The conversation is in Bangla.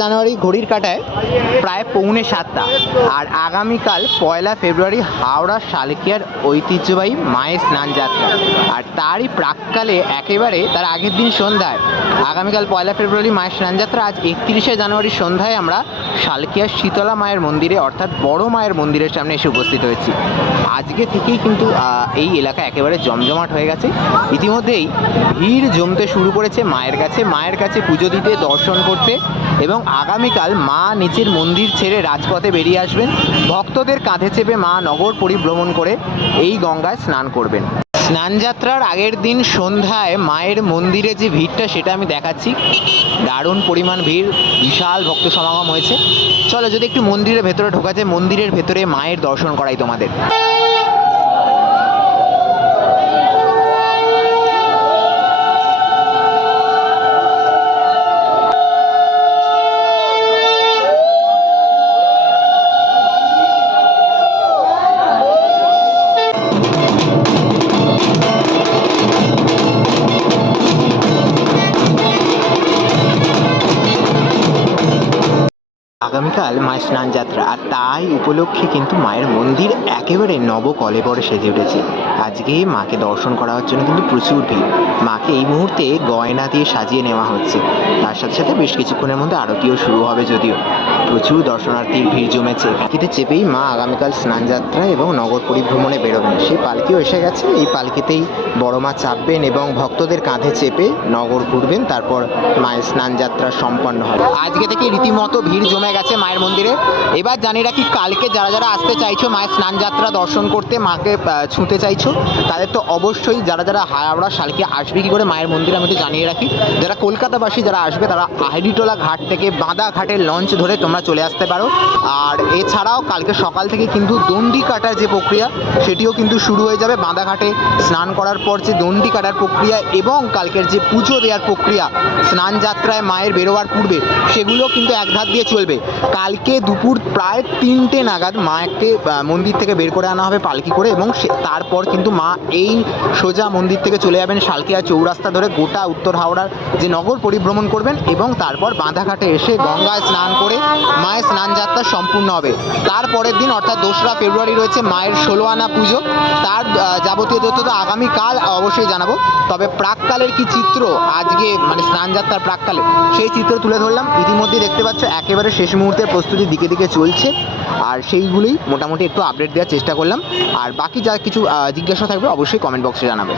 জানুয়ারি ঘড়ির কাঁটায় প্রায় 6:45 আর আগামীকাল 1 ফেব্রুয়ারি হাওড়া শালকিয়ার ঐতিহ্যবাহী মায়ের স্নান যাত্রা। আর তারই প্রাককালে একেবারে তার আগের দিন সন্ধ্যায় আগামীকাল 1 ফেব্রুয়ারি মায়ের স্নান যাত্রা, আজ 31 জানুয়ারি সন্ধ্যায় আমরা শালকিয়ার শীতলা মায়ের মন্দিরে অর্থাৎ বড় মায়ের মন্দিরের সামনে এসে উপস্থিত হয়েছি। আজকে থেকেই কিন্তু এই এলাকা একেবারে জমজমাট হয়ে গেছে। ইতিমধ্যেই ভিড় জমতে শুরু করেছে মায়ের কাছে পুজো দিতে, দর্শন করতে, এবং আগামীকাল মা নিচের মন্দির ছেড়ে রাজপথে বেরিয়ে আসবেন। ভক্তদের কাঁধে চেপে মা নগর পরিভ্রমণ করে এই গঙ্গায় স্নান করবেন। স্নানযাত্রার আগের দিন সন্ধ্যায় মায়ের মন্দিরে যে ভিড়টা সেটা আমি দেখাচ্ছি। দারুণ পরিমাণ ভিড়, বিশাল ভক্ত সমাগম হয়েছে। চলো যদি একটু মন্দিরের ভেতরে ঢোকা যায়, মন্দিরের ভেতরে মায়ের দর্শন করাই তোমাদের। আগামীকাল মায়ের স্নান যাত্রা, আর তাই উপলক্ষে কিন্তু মায়ের মন্দির একেবারে নবকলেবরে সেজে উঠেছে। আজকে মাকে দর্শন করার জন্য কিন্তু প্রচুর ভিড়। মাকে এই মুহূর্তে গয়না দিয়ে সাজিয়ে নেওয়া হচ্ছে। তার সাথে সাথে বেশ কিছুক্ষণের মধ্যে আরতিও শুরু হবে। যদিও প্রচুর দর্শনার্থীর ভিড় জমেছে। পালকিতে চেপেই মা আগামীকাল স্নান যাত্রা এবং নগর পরিভ্রমণে বেরোবেন। সেই পালকিও এসে গেছে। এই পালকিতেই বড় মা চাপবেন এবং ভক্তদের কাঁধে চেপে নগর ঘুরবেন। তারপর মায়ের স্নান যাত্রা সম্পন্ন হবে। আজকে থেকে রীতিমতো ভিড় জমে গেছে মায়ের মন্দিরে। এবার জানি রাখি, কালকে যারা যারা আসতে চাইছো মায়ের স্নান যাত্রা দর্শন করতে, মাকে ছুঁতে চাইছো, তাদের তো অবশ্যই যারা হাওড়া শালকিয়া আসবে কি করে মায়ের মন্দিরে আমি তো জানিয়ে রাখি। যারা কলকাতাবাসী যারা আসবে তারা আহিরিটোলা ঘাট থেকে বাঁদা ঘাটের লঞ্চ ধরে তোমরা চলে আসতে পারো। আর এছাড়াও কালকে সকাল থেকে কিন্তু দণ্ডি কাটার যে প্রক্রিয়া সেটিও কিন্তু শুরু হয়ে যাবে। বাঁদা ঘাটে স্নান করার পর যে দণ্ডি কাটার প্রক্রিয়া এবং কালকের যে পুজো দেওয়ার প্রক্রিয়া স্নান যাত্রায় মায়ের বেরোবার পূর্বে, সেগুলো কিন্তু এক ধার দিয়ে চলবে। কালকে দুপুর প্রায় 3টে নাগাদ মাকে মন্দির থেকে বের করে আনা হবে পালকি করে, এবং তারপর কিন্তু মা এই সোজা মন্দির থেকে চলে যাবেন শালকিয়া চৌরাস্তা ধরে গোটা উত্তর হাওড়ার যে নগর পরিভ্রমণ করবেন, এবং তারপর বাঁধাঘাটে এসে গঙ্গায় স্নান করে মায়ের স্নান যাত্রা সম্পূর্ণ হবে। তারপরের দিন অর্থাৎ 2রা ফেব্রুয়ারি রয়েছে মায়ের 16 আনা পুজো। তার যাবতীয় তথ্য তো আগামীকাল অবশ্যই জানাবো। তবে প্রাককালের কি চিত্র আজকে মানে স্নান যাত্রার প্রাককালে, সেই চিত্র তুলে ধরলাম। ইতিমধ্যে দেখতে পাচ্ছ একেবারে শেষ মুহূর্তে প্রস্তুতি দিকে দিকে চলছে, আর সেইগুলোই মোটামুটি একটু আপডেট দেওয়ার চেষ্টা করলাম। আর বাকি যা কিছু জিজ্ঞাসা থাকবে অবশ্যই কমেন্ট বক্সে জানাবে।